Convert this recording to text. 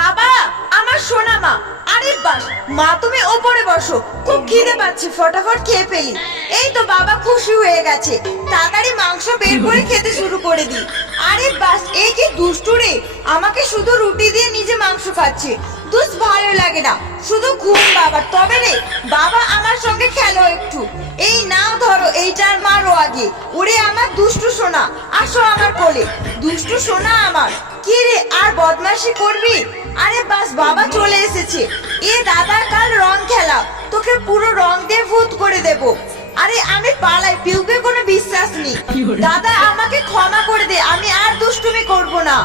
বাবা, আমার সোনা মা। আরে বাস, মা তুমি ওপরে বসো, খুব খিদে পাচ্ছে, ফটাফট খেয়ে ফেলি। এই তো বাবা খুশি হয়ে গেছে, তাড়াতাড়ি মাংস বের করে খেতে শুরু করে দি। আরে বাস, এই কি দুষ্টু রে, আমাকে শুধু রুটি দিয়ে নিজে মাংস খাচ্ছে। দুস ভালো লাগে না, শুধু ঘুম বাবার। তবে রে বাবা, আমার সঙ্গে খেলো একটু। এই নাও ধরো, এইটার মারো আগে। ওরে আমার দুষ্টু সোনা, আসো আমার কোলে। দুষ্টু সোনা আমার, কি রে আর বদমাশি করবি? আরে বাস, বাবা চলে এসেছে। এ দাদা, কাল রং খেলা, তোকে পুরো রং দিয়ে ভূত করে দেব। আরে আমি পালাই, পিউকে কোনো বিশ্বাস নেই। দাদা আমাকে ক্ষমা করে দে, আমি আর দুষ্টুমি করব না।